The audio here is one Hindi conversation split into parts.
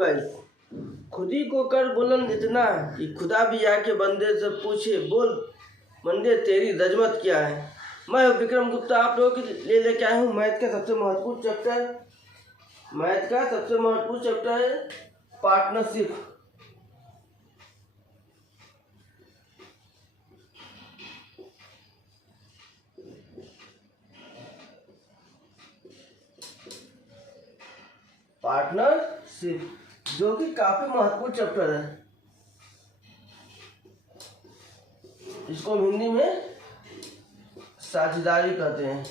गाइस, खुदी को कर बुलंद इतना कि खुदा भी आके बंदे से पूछे, बोल बंदे तेरी रजमत क्या है। मैं विक्रम गुप्ता आप लोगों के लिए लेके आया हूँ मैथ का सबसे महत्वपूर्ण चैप्टर है पार्टनरशिप। जो कि काफी महत्वपूर्ण चैप्टर है। इसको हम हिंदी में साझेदारी कहते हैं।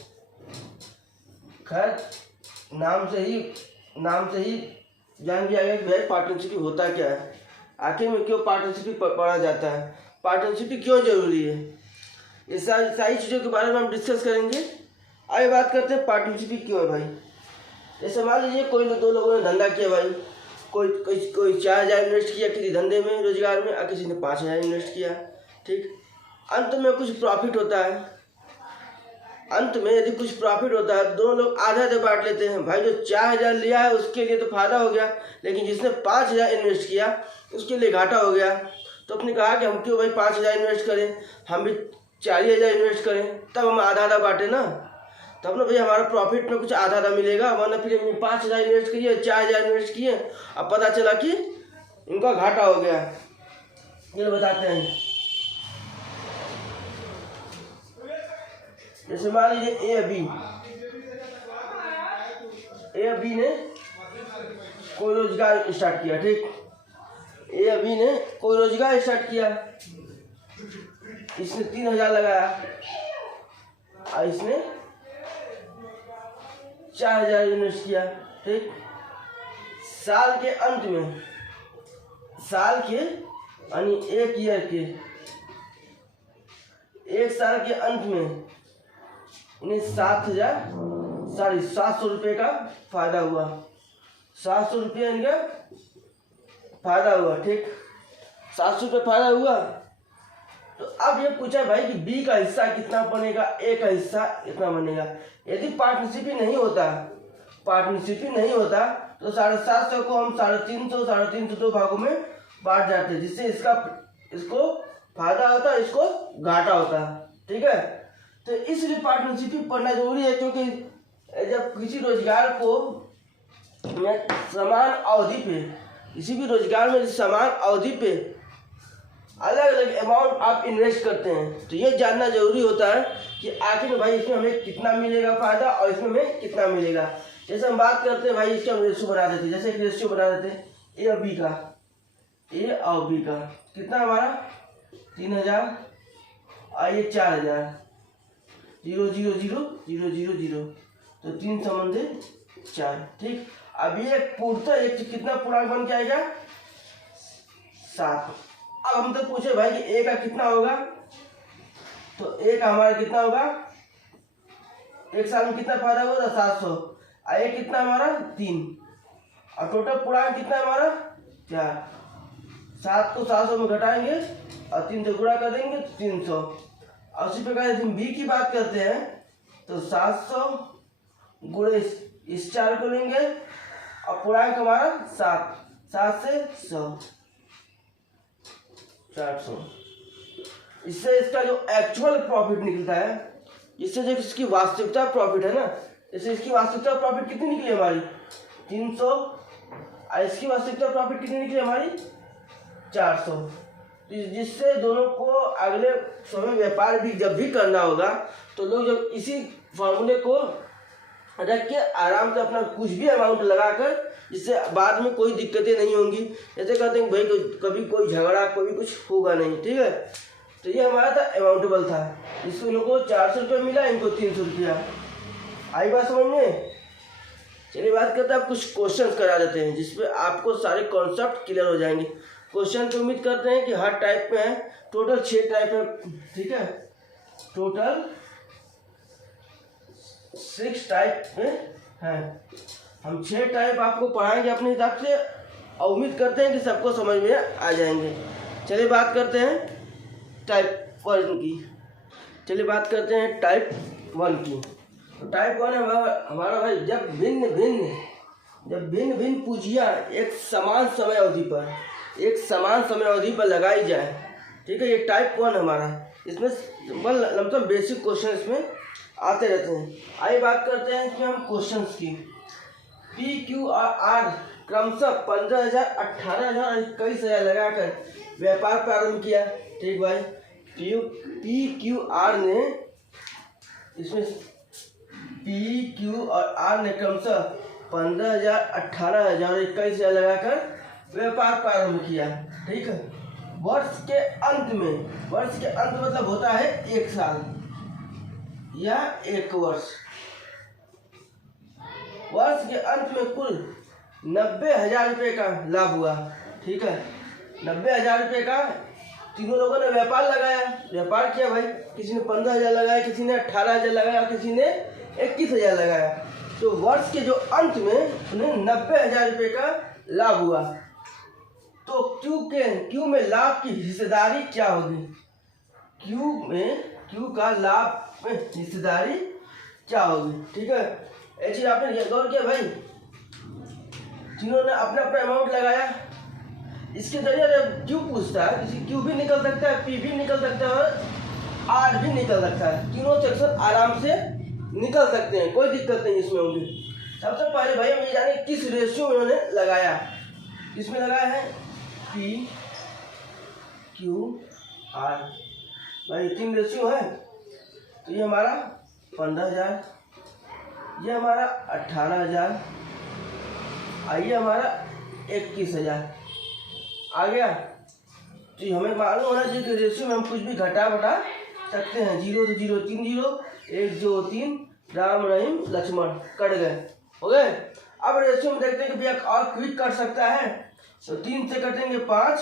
खैर नाम से ही जान लिया गया कि भाई पार्टनरशिप होता क्या है, आखिर में क्यों पार्टनरशिप पढ़ा जाता है, पार्टनरशिप क्यों जरूरी है, ये सारी चीज़ों के बारे में हम डिस्कस करेंगे। आगे बात करते हैं पार्टनरशिप क्यों है भाई। जैसे मान लीजिए कोई दो लोगों ने धंधा किया भाई, कोई 4,000 इन्वेस्ट किया किसी धंधे में रोजगार में और किसी ने 5,000 इन्वेस्ट किया। ठीक, अंत में कुछ प्रॉफिट होता है। अंत में यदि कुछ प्रॉफिट होता है दोनों लोग आधा आधा बांट लेते हैं। भाई जो 4,000 लिया है उसके लिए तो फायदा हो गया, लेकिन जिसने 5,000 इन्वेस्ट किया उसके लिए घाटा हो गया। तो अपने कहा कि हम क्यों भाई 5,000 इन्वेस्ट करें, हम भी 40,000 इन्वेस्ट करें, तब हम आधा आधा बांटे ना, तब ना भाई हमारा प्रॉफिट में कुछ आधा आधा मिलेगा। वरना फिर हमने 5,000 इन्वेस्ट किए, 4,000 इन्वेस्ट किए, अब पता चला कि इनका घाटा हो गया। ये बताते हैं। जैसे मान लीजिए ए बी ने कोई रोजगार स्टार्ट किया। ठीक, ए बी ने कोई रोजगार स्टार्ट किया, इसने 3,000 लगाया और इसने 4,000 इन्वेस्ट किया। ठीक, साल के यानी एक साल के अंत में इन्हें 700 रुपये का फायदा हुआ। 700 रुपये इनका फायदा हुआ। ठीक, 700 रुपये फायदा हुआ। तो अब ये पूछा भाई कि बी का हिस्सा कितना बनेगा, ए का हिस्सा कितना बनेगा। यदि पार्टनरशिप ही नहीं होता तो 750 को हम 350 दो भागों में बांट जाते हैं, जिससे इसको फायदा होता है, इसको घाटा होता है। ठीक है, तो इसलिए पार्टनरशिप पढ़ना जरूरी है, क्योंकि जब किसी रोजगार को समान अवधि पे, किसी भी रोजगार में समान अवधि पे अलग अलग अमाउंट आप इन्वेस्ट करते हैं, तो ये जानना जरूरी होता है कि आखिर भाई इसमें हमें कितना मिलेगा फायदा और इसमें हमें कितना मिलेगा। जैसे हम बात करते हैं भाई, इसका हम रेशियो बना देते हैं। जैसे एक रेशियो बना देते हैं ए और बी का कितना हमारा 3,000 और ये 4,000, 0 0 0 0 0 0, तो 3 संबंधे 4। ठीक, अब ये पूर्णतः एक कितना पूर्णांक बन के आएगा 7। अब हम तो पूछे भाई कि ए का कितना होगा, तो ए का हमारा कितना होगा, एक साल में कितना फायदा होगा 700, और ए कितना हमारा 3, और टोटल पूर्णांक कितना हमारा 4। 7 को 700 में घटाएंगे और 3 से गुणा कर देंगे तो 300। और उसी प्रकार यदि हम बी की बात करते हैं तो 700 गुणे इस 4 को लेंगे और पूर्णांक हमारा 7 से 100, 400। इससे इसका जो एक्चुअल प्रॉफिट निकलता है, इससे जो इसकी वास्तविकता प्रॉफिट है ना, इससे इसकी वास्तविकता प्रॉफिट कितनी निकली हमारी 300, और इसकी वास्तविकता प्रॉफिट कितनी निकली हमारी 400। जिससे दोनों को अगले समय व्यापार भी जब भी करना होगा तो लोग जब इसी फॉर्मूले को रख के आराम से अपना कुछ भी अमाउंट लगाकर, जिससे बाद में कोई दिक्कतें नहीं होंगी। जैसे कहते हैं भाई कभी कोई झगड़ा कोई कुछ होगा नहीं। ठीक है, तो ये हमारा था अमाउंटेबल था, इसको इनको 400 रुपये मिला, इनको 300 रुपया। आई बात समझ में। चलिए बात करते हैं, आप कुछ क्वेश्चंस करा देते हैं जिसपे आपको सारे कॉन्सेप्ट क्लियर हो जाएंगे। क्वेश्चन तो उम्मीद करते हैं कि हर टाइप में है, टोटल 6 टाइप है। ठीक है, टोटल 6 टाइप में है। हम 6 टाइप आपको पढ़ाएंगे अपने हिसाब से, और उम्मीद करते हैं कि सबको समझ में आ जाएंगे। चलिए बात करते हैं टाइप 1 की। टाइप 1 है हमारा भाई, जब भिन्न जब भिन्न भिन्न पूंजियाँ एक समान समय अवधि पर लगाई जाए, ठीक है, ये टाइप 1 हमारा। इसमें लमसम बेसिक क्वेश्चन इसमें आते रहते हैं। आइए बात करते हैं इसमें हम क्वेश्चंस की। पी क्यू और आर क्रमशः 15,000, 18,000 और 21,000 लगाकर व्यापार प्रारंभ किया। ठीक भाई, पी क्यू आर ने इसमें पी क्यू और आर ने क्रमशः 15,000, 18,000 और 21,000 लगाकर व्यापार प्रारंभ किया। ठीक है, वर्ष के अंत मतलब होता है 1 साल या 1 वर्ष। वर्ष के अंत में कुल 90,000 रुपये का लाभ हुआ। ठीक है, 90,000 रुपये का तीनों लोगों ने व्यापार लगाया, व्यापार किया भाई। किसी ने 15,000 लगाया, किसी ने 18,000 लगाया, किसी ने 21,000 लगाया। तो वर्ष के जो अंत में उन्हें 90,000 रुपये का लाभ हुआ। तो क्यू में लाभ की हिस्सेदारी क्या होगी? क्यू का लाभ में हिस्सेदारी क्या होगी? ठीक है, ये चीज आपने गौर किया भाई। जिन्होंने अपना अपना अमाउंट लगाया, इसके जरिए क्यू पूछता है, किसी क्यू भी निकल सकता है, पी भी निकल सकता है और आर भी निकल सकता है। तीनों सेक्शन आराम से निकल सकते हैं, कोई दिक्कत नहीं इसमें होगी। सबसे पहले भाई हम ये जाने किस रेशियो में उन्होंने लगाया। किसमें लगाया है? P Q R. भाई 3 रेशियो है, तो ये हमारा 15,000, ये हमारा 18,000, आइए हमारा 21,000 आ गया। तो हमें मालूम होना चाहिए कि रेशियो में हम कुछ भी घटा बढ़ा सकते हैं। 0 से 0 3 0, 1 2 3, राम रहीम लक्ष्मण, कट गए, हो गए। अब रेशियो में देखते हैं कि भैया और क्विक कर सकता है। तो 3 से कटेंगे 5,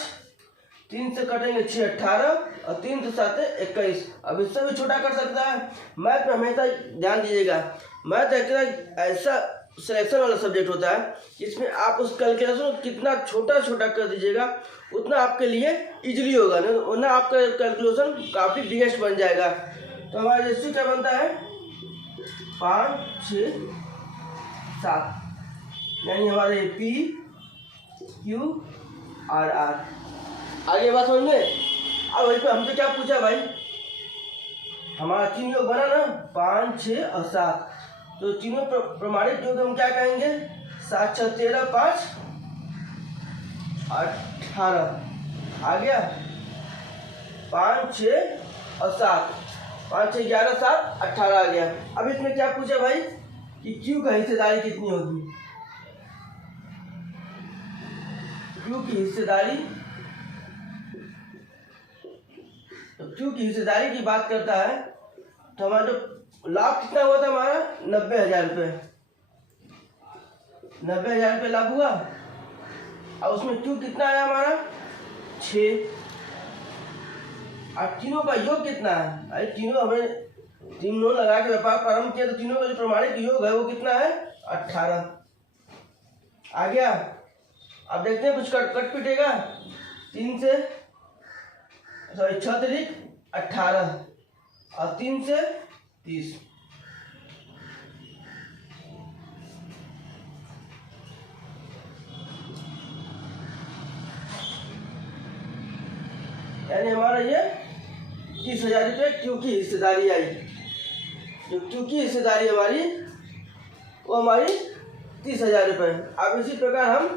3 से कटेंगे 6 18 और 3 से 7 21। अब इससे भी छोटा कर सकता है। मैथ में हमेशा ध्यान दीजिएगा, मैथ एक ऐसा सिलेक्शन वाला सब्जेक्ट होता है जिसमें आप उस कैलकुलेशन को कितना छोटा कर दीजिएगा उतना आपके लिए इजीली होगा, वरना आपका कैलकुलेशन काफ़ी बिगेस्ट बन जाएगा। तो हमारा रेशियो क्या बनता है? 5 6 7, यानी हमारे पी क्यू आर आर। आगे बात समझ में। अब इसमें हमसे क्या पूछा भाई? हमारा 3 योग बना ना, 5 6 और 7। तो तीनों प्रमाणित योग हम क्या कहेंगे? 7 6 13, 5 18 आ गया। 5 6 और 7, 5 6 11 7 18 आ गया। अब इसमें क्या पूछा भाई कि क्यू का हिस्सेदारी कितनी होगी? क्यू की हिस्सेदारी, तो क्यू की हिस्सेदारी की बात करता है तो हमारा जो लाभ कितना हुआ था हमारा? 90,000 रुपये। 90,000 रुपये लाभ हुआ। और उसमें क्यू कितना आया हमारा? 6। और तीनों का योग कितना है? अरे तीनों लगा के व्यापार प्रारंभ किया, तो तीनों का जो प्रमाणित योग है वो कितना है? 18 आ गया। अब देखते हैं कुछ कट पिटेगा। 3 से 6 3 18 और 3 से 30। यानी हमारा ये 30,000 रुपये क्यू की हिस्सेदारी आई। जो क्यू की हिस्सेदारी हमारी वो हमारी 30,000 रुपये। अब इसी प्रकार हम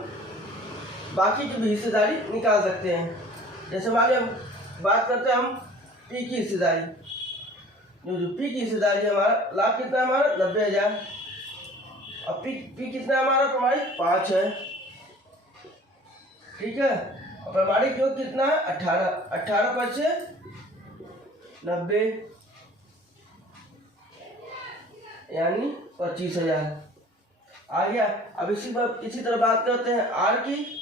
बाकी की भी हिस्सेदारी निकाल सकते हैं। जैसे मान हम बात करते हैं हम पी की हिस्सेदारी। जो पी की हिस्सेदारी हमारा लाभ कितना है? हमारा 90,000। और पी कितना है हमारा? प्रमाणिक 5 है। ठीक है, और प्रमाणिक योग कितना है? 18। 18 5 से 90, यानी 25,000 आ गया। अब इसी तरह बात करते हैं आर की।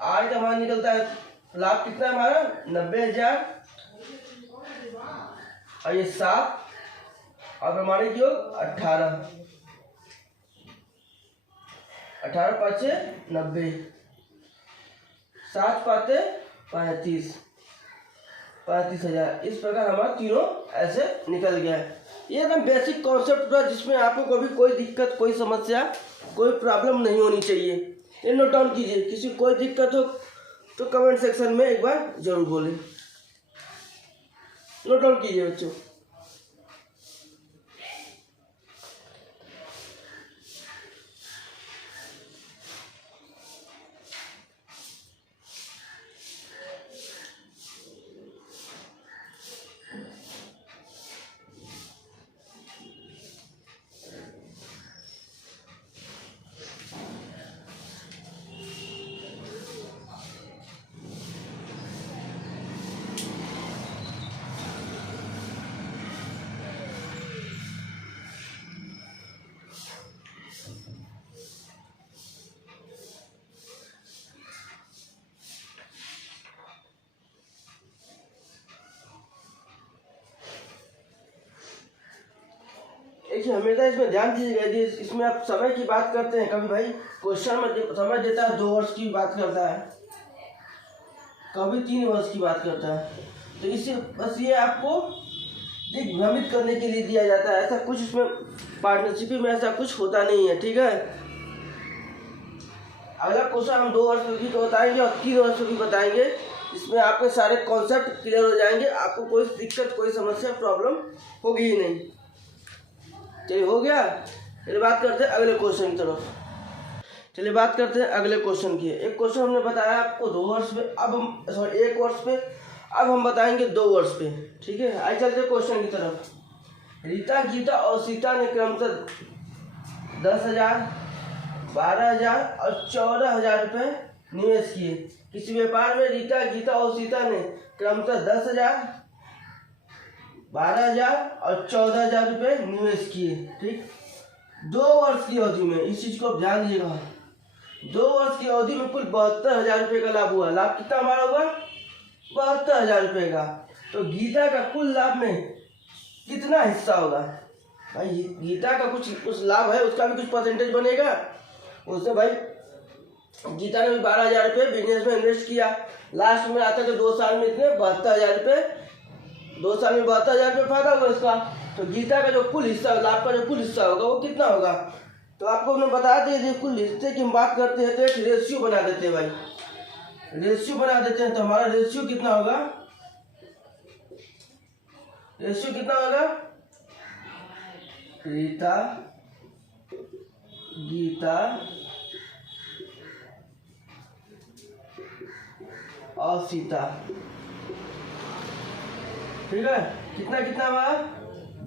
आर का मान निकलता है, लाभ कितना है हमारा? 90,000 और ये 7 और प्रमाणिक योग 18। 18 5 से 90, 7 पाते 35, 35,000। इस प्रकार हमारा तीनों ऐसे निकल गया है। ये एकदम बेसिक कॉन्सेप्ट था जिसमें आपको कभी कोई दिक्कत, कोई समस्या, कोई प्रॉब्लम नहीं होनी चाहिए। ये नोट डाउन कीजिए। किसी को कोई दिक्कत हो तो कमेंट सेक्शन में एक बार जरूर बोलें। नोट डाउन कीजिए बच्चों। देखिए हमेशा इसमें ध्यान दीजिएगा। यदि इसमें आप समय की बात करते हैं, कभी भाई क्वेश्चन में समय देता है 2 वर्ष की बात करता है, कभी 3 वर्ष की बात करता है, तो इससे बस ये आपको भ्रमित करने के लिए दिया जाता है। ऐसा कुछ इसमें पार्टनरशिप में ऐसा कुछ होता नहीं है, ठीक है। अगला क्वेश्चन हम 2 वर्ष की बताएंगे और 3 वर्ष की बताएंगे। इसमें आपके सारे कॉन्सेप्ट क्लियर हो जाएंगे, आपको कोई दिक्कत, कोई समस्या, प्रॉब्लम होगी ही नहीं। चलिए हो गया। चलिए बात करते हैं अगले क्वेश्चन की तरफ। चलिए बात करते हैं अगले क्वेश्चन की। एक क्वेश्चन हमने बताया आपको 2 वर्ष पे, अब हम 1 वर्ष पे, अब हम बताएंगे 2 वर्ष पे, ठीक है। आइए चलते हैं क्वेश्चन की तरफ। रीता, गीता और सीता ने क्रमशः 10,000, 12,000 और 14,000 रुपये निवेश किए। किसी व्यापार में रीता, गीता और सीता ने क्रमशः 10,000, 12,000 और 14,000 रुपये निवेश किए, ठीक। 2 वर्ष की अवधि में, इस चीज को ध्यान दीजिएगा, 2 वर्ष की अवधि में कुल 72,000 रुपये का लाभ हुआ। लाभ कितना हमारा हुआ? 72,000 रुपये का। तो गीता का कुल लाभ में कितना हिस्सा होगा? भाई गीता का कुछ लाभ है, उसका भी कुछ परसेंटेज बनेगा। उससे भाई गीता ने भी 12,000 रुपये बिजनेस में इन्वेस्ट किया। लास्ट में आता है तो 2 साल में इतने 72,000 रुपये, 2 साल में 72,000 रुपये फायदा होगा उसका। तो गीता का जो कुल हिस्सा, लाभ का जो कुल हिस्सा होगा वो कितना होगा? तो आपको हमने बता दिया, कुल हिस्से की हम बात करते हैं तो एक रेशियो बना देते हैं भाई, रेशियो बना देते हैं। तो हमारा रेशियो कितना होगा? रेशियो कितना होगा? रीता, गीता और सीता, ठीक है। कितना कितना हमारा?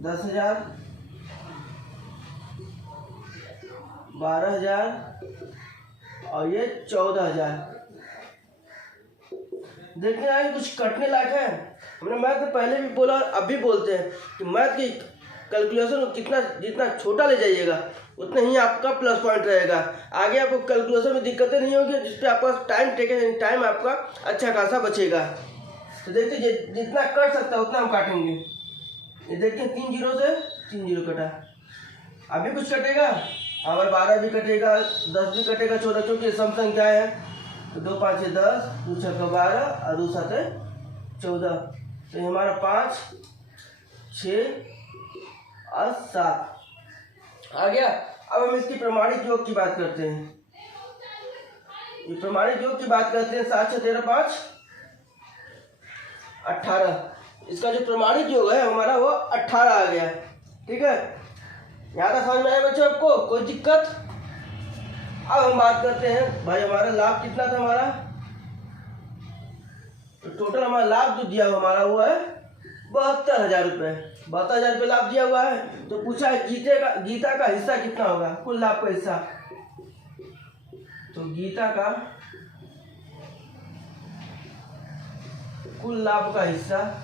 10,000, 12,000 और ये 14,000। देखने आए कुछ कटने लायक है। हमने मैथ में पहले भी बोला और अब भी बोलते हैं कि मैथ की कैलकुलेशन कितना, जितना छोटा ले जाइएगा उतना ही आपका प्लस पॉइंट रहेगा। आगे आपको कैलकुलेशन में दिक्कतें नहीं होगी, जिसपे आपका टाइम आपका अच्छा खासा बचेगा। तो देखते जितना कट सकता है उतना हम काटेंगे। ये देखिए 3 जीरो से 3 जीरो कटा। अभी कुछ कटेगा? हाँ भाई 12 भी कटेगा, 10 भी कटेगा, 14, क्योंकि सम संख्या है। तो 2 5 10, 2 6 12 और 2 7 14। तो हमारा 5, 6 और 7 आ गया। अब हम इसकी प्रमाणिक योग की बात करते हैं। ये प्रमाणिक योग की बात करते हैं। 7 6 13 5 18। इसका जो प्रमाणिक योग है हमारा वो 18 आ गया, ठीक है। यहाँ तक समझ में आया बच्चों आपको? कोई दिक्कत? अब हम बात करते हैं भाई हमारा लाभ कितना था हमारा। तो टोटल हमारा लाभ जो दिया हुआ हमारा वो है 72,000 रुपये। 72,000 रुपये लाभ दिया हुआ है। तो पूछा है गीता का हिस्सा कितना होगा, कुल लाभ का हिस्सा। तो गीता का कुल लाभ का हिस्सा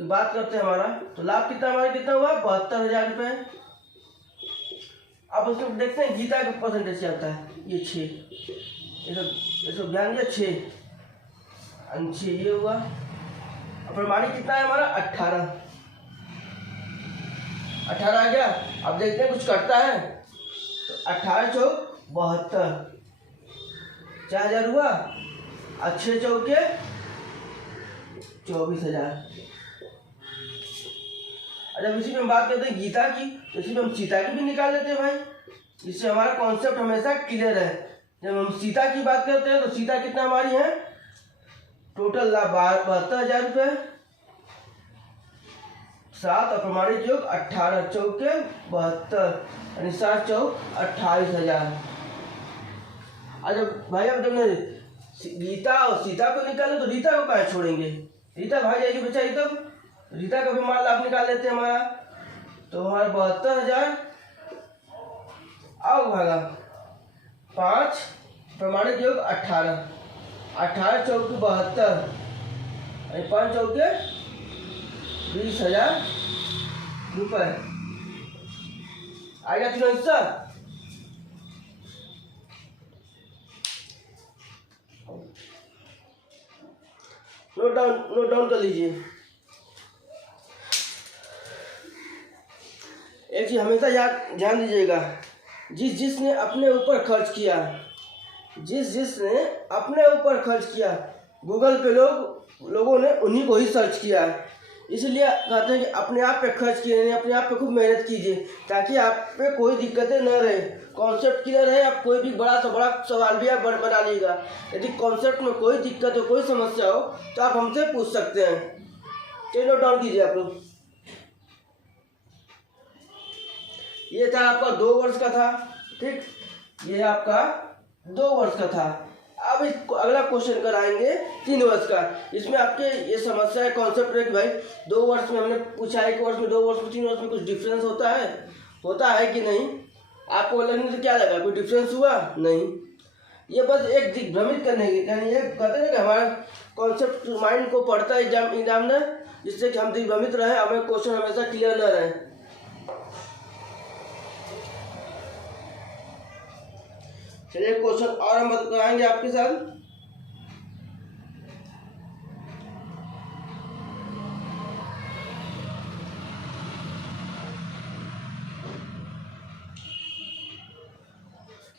बात करते हैं हमारा। तो लाभ कितना हमारा कितना हुआ? 72,000 रुपये। अब उसमें देखते हैं गीता का परसेंटेज क्या आता है। ये 6, ये सब ध्यान दिया, 6 ये हुआ। अब प्रमाणिक कितना है हमारा? 18 आ गया। अब देखते हैं कुछ कटता है। तो 18 चौक 72, 4,000 हुआ। अच्छे चौके 24,000। जब इसी में हम बात करते हैं गीता की, तो इसी में हम सीता की भी निकाल लेते हैं भाई, इससे हमारा कॉन्सेप्ट हमेशा क्लियर है। जब हम सीता की बात करते हैं तो सीता कितना हमारी है, टोटल लाभ 72,000 रुपये, 7 और प्रमाणित योग 18 चौके 72 यानी 7 चौक 28,000। जब भाई अब जब गीता और सीता को निकाले तो रीता को कहाँ छोड़ेंगे, रीता भाग जाएगी बेचारी, तब रीता का भी मान लाभ निकाल लेते हैं हमारा। तो हमारा 72,000 आओ भागा 5 प्रमाणित योग 18 चौक 72 5 चौके 20,000 रुपये आएगा तीनों हिस्सा। नोट डाउन कर लीजिए। एक चीज हमेशा ध्यान दीजिएगा, जिसने अपने ऊपर खर्च किया, जिसने अपने ऊपर खर्च किया, गूगल पे लोगों ने उन्हीं को ही सर्च किया। इसलिए कहते हैं कि अपने आप पे खर्च कीजिए, अपने आप पे खूब मेहनत कीजिए, ताकि आप पे कोई दिक्कतें न रहे। कॉन्सेप्ट क्लियर है, आप कोई भी बड़ा से बड़ा सवाल भी आप बना लीजिएगा। यदि कॉन्सेप्ट में कोई दिक्कत हो, कोई समस्या हो, तो आप हमसे पूछ सकते हैं। चलिए नोट डाउन कीजिए आप लोग। ये था आपका 2 वर्ष का था, ठीक, ये आपका 2 वर्ष का था। अब इस अगला क्वेश्चन कराएंगे 3 वर्ष का। इसमें आपके ये समस्या है, कॉन्सेप्ट है कि भाई 2 वर्ष में हमने पूछा, 1 वर्ष में, 2 वर्ष में, 3 वर्ष में कुछ डिफरेंस होता है कि नहीं। आपको लगने से क्या लगा, कोई डिफरेंस हुआ नहीं। ये बस एक दिग्भ्रमित करने की, यानी ये कहते हैं कि हमारा कॉन्सेप्ट माइंड को पढ़ता है एग्जामिनर, जिससे कि हम दिग्भ्रमित रहे, हमें क्वेश्चन हमेशा क्लियर न रहे। चलिए क्वेश्चन और हम कराएंगे आपके साथ।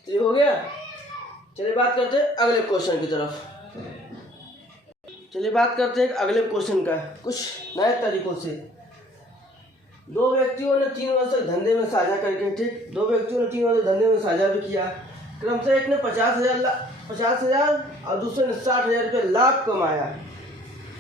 ये हो गया। चलिए बात करते हैं अगले क्वेश्चन की तरफ। चलिए बात करते हैं अगले क्वेश्चन का कुछ नए तरीकों से। 2 व्यक्तियों ने 3 वर्ष तक धंधे में साझा करके, ठीक, 2 व्यक्तियों ने 3 वर्ष तक धंधे में साझा भी किया। क्रमशः एक ने 50,000 और दूसरे ने 60,000 रुपये लाभ कमाया।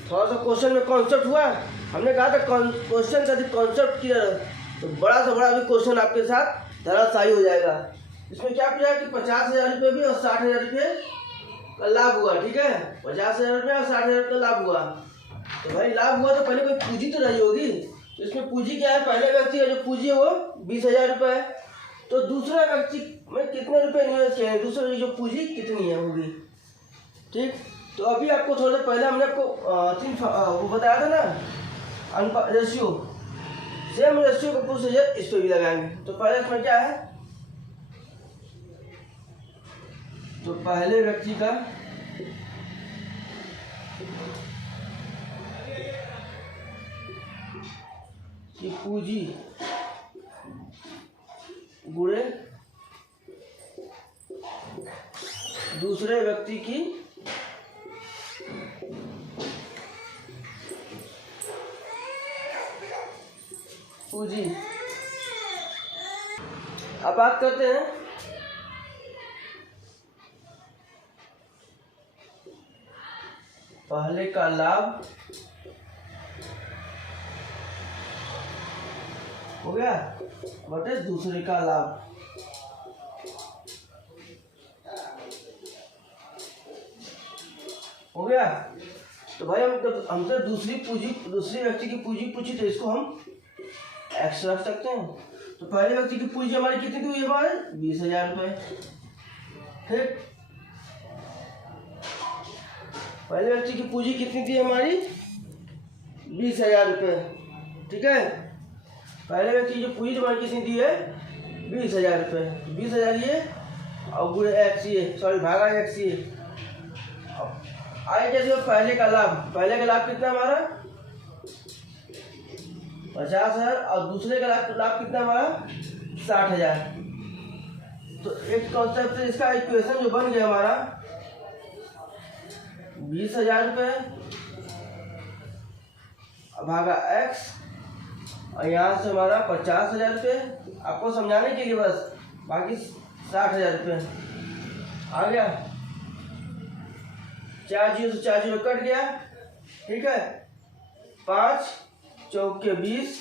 थोड़ा सा क्वेश्चन में कॉन्सेप्ट हुआ, हमने कहा था क्वेश्चन का कॉन्सेप्ट क्लियर है तो बड़ा से बड़ा भी क्वेश्चन आपके साथ धराशायी हो जाएगा। इसमें क्या पूछा कि 50,000 रुपये भी और 60,000 रुपये का लाभ हुआ, ठीक है, 50,000 रुपये और 60,000 का लाभ हुआ। तो भाई लाभ हुआ तो पहले कोई पूंजी तो रही होगी। तो इसमें पूंजी क्या है, पहले व्यक्ति का जो पूंजी है वो 20,000 रुपये है। तो दूसरा व्यक्ति में कितने रुपए निवेश किए हैं, दूसरे की जो पूंजी कितनी है होगी, ठीक। तो अभी आपको थोड़ा पहले हमने आपको वो बताया था ना, रेशियो, सेम रेशियो का प्रोसीजर इस पर भी लगाएंगे। तो पहले इसमें क्या है, तो पहले व्यक्ति का की पूंजी गुणे दूसरे व्यक्ति की पूंजी। अब बात करते हैं पहले का लाभ हो गया बटे दूसरे का लाभ। हो गया। तो भाई हमसे दूसरी व्यक्ति की पूंजी पूछी तो इसको हम एक्स रख सकते हैं। तो पहले व्यक्ति की पूंजी हमारी कितनी थी, हुई हमारे 20,000 रुपये, ठीक। पहले व्यक्ति की पूंजी कितनी थी हमारी 20,000 रुपये, ठीक है। पहले व्यक्ति की जो पूंजी हमारी कितनी दी है 20,000 रुपये, 20,000 ये और गुणे एक्स ये, सॉरी भागा एक्स ये। आगे जैसे पहले का लाभ कितना हमारा 50,000 और दूसरे का लाभ कितना हमारा 60,000। तो एक कॉन्सेप्ट से इसका इक्वेशन जो बन गया हमारा 20,000 रुपये भागा x, और यहाँ से हमारा 50,000 रुपये, आपको समझाने के लिए बस, बाकी 60,000 रुपये आ गया। 4 जीरो से 4 जीरो कट गया, ठीक है। 5 चौके 20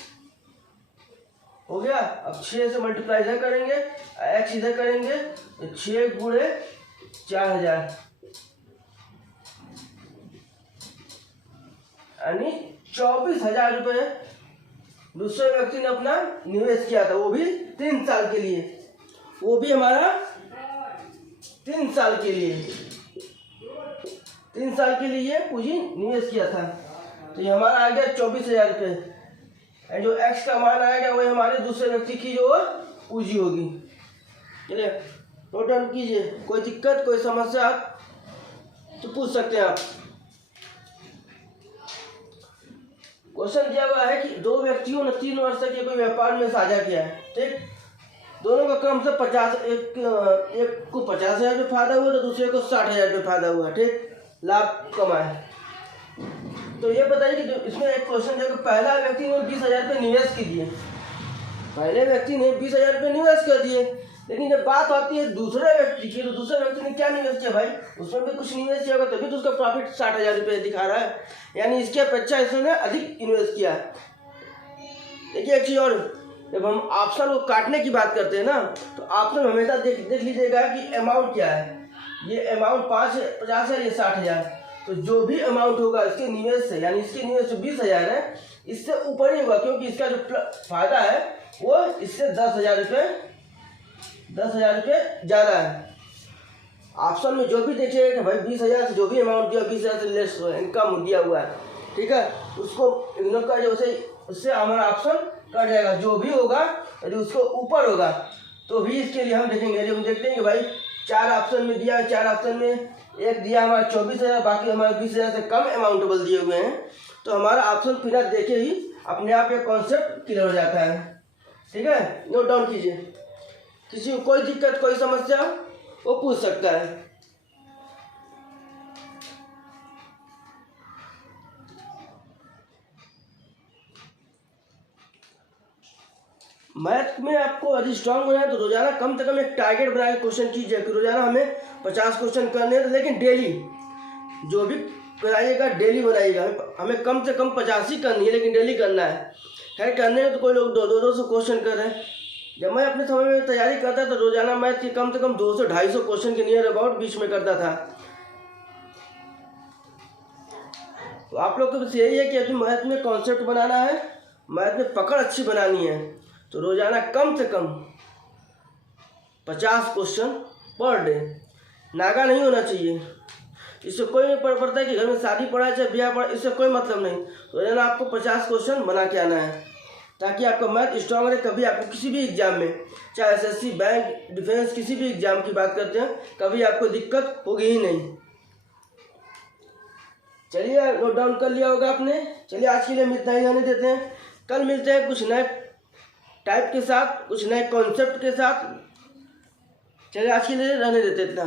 हो गया। अब 6 से मल्टीप्लाई इधर करेंगे, x इधर करेंगे, तो 6 गुणे 4,000 यानी 24,000 रुपये दूसरे व्यक्ति ने अपना निवेश किया था, वो भी 3 साल के लिए, वो भी हमारा 3 साल के लिए, 3 साल के लिए पूंजी निवेश किया था। तो ये हमारा आ गया 24,000 रुपये। जो x का मान आएगा वही हमारे दूसरे व्यक्ति की जो पूंजी होगी। चलिए नोट डाउन कीजिए, कोई दिक्कत कोई समस्या आप तो पूछ सकते हैं आप। क्वेश्चन दिया हुआ है कि 2 व्यक्तियों ने 3 वर्ष तक कोई व्यापार में साझा किया है, ठीक। दोनों का क्रम से 50, एक को 50,000 रुपये फायदा हुआ तो दूसरे को 60,000 रुपये फायदा हुआ, ठीक, लाभ कमाए। तो ये बताइए कि इसमें एक क्वेश्चन है कि पहला व्यक्ति ने 20,000 रुपये निवेश कर दिए, पहले व्यक्ति ने 20,000 रुपये निवेश कर दिए, लेकिन जब बात आती है दूसरे व्यक्ति की, तो दूसरे व्यक्ति ने क्या निवेश किया भाई, उसमें भी कुछ निवेश किया होगा, तभी तो उसका प्रॉफिट 60,000 रुपये दिखा रहा है, यानी इसकी अपेक्षा इसने अधिक इन्वेस्ट किया है। देखिए एक चीज़ और, जब हम ऑप्शन को काटने की बात करते हैं ना, तो ऑप्शन हमेशा देख लीजिएगा कि अमाउंट क्या है। ये अमाउंट 50 है, ये 60,000, तो जो भी अमाउंट होगा इसके निवेश से, यानी इसके निवेश जो 20,000 है इससे ऊपर ही होगा, क्योंकि इसका जो फायदा है वो इससे 10,000 रुपये ज़्यादा है। ऑप्शन में जो भी देखिएगा कि भाई 20,000 से जो भी अमाउंट दिया 20,000 से लेस इनकम दिया हुआ है, ठीक है, उसको इग्नोर कर, उससे हमारा ऑप्शन कट जाएगा। जो भी होगा यदि उसको ऊपर होगा तो भी इसके लिए हम देखेंगे। यदि हम देखते हैं कि भाई 4 ऑप्शन में दिया है, 4 ऑप्शन में एक दिया हमारा 24,000, बाकी हमारे 20,000 से कम अमाउंटेबल दिए हुए हैं, तो हमारा ऑप्शन बिना देखे ही अपने आप ये कॉन्सेप्ट क्लियर हो जाता है, ठीक है। नोट डाउन कीजिए, किसी को कोई दिक्कत कोई समस्या वो पूछ सकता है। मैथ में आपको यदि स्ट्रांग होना है तो रोजाना कम से कम एक टारगेट बना के क्वेश्चन कीजिए कि रोजाना हमें 50 क्वेश्चन करने हैं, लेकिन डेली जो भी कराइएगा डेली बनाइएगा। हमें कम से कम 50 ही करनी है, लेकिन डेली करना है। खैर करने में तो कोई लोग 200 क्वेश्चन कर रहे हैं। जब मैं अपने समय में तैयारी करता तो रोजाना मैथ के कम से कम 200-250 क्वेश्चन के नियर अबाउट बीच में करता था। तो आप लोग को बस यही है कि यदि मैथ में कॉन्सेप्ट बनाना है, मैथ में पकड़ अच्छी बनानी है, तो रोजाना कम से कम 50 क्वेश्चन पर डे। नागा नहीं होना चाहिए, इससे कोई नहीं फर्क पड़ता है कि घर में शादी पड़ा है चाहे ब्याह पड़ा, इससे कोई मतलब नहीं। रोजाना आपको 50 क्वेश्चन बना के आना है, ताकि आपका मैथ स्ट्रांग रहे। कभी आपको किसी भी एग्जाम में, चाहे एसएससी, बैंक, डिफेंस, किसी भी एग्जाम की बात करते हैं, कभी आपको दिक्कत होगी ही नहीं। चलिए नोट डाउन कर लिया होगा आपने। चलिए आज के लिए हम इतना ही रहने देते हैं, कल मिलते हैं कुछ नए टाइप के साथ, कुछ नए कॉन्सेप्ट के साथ। चलिए आज के लिए रहने देते इतना।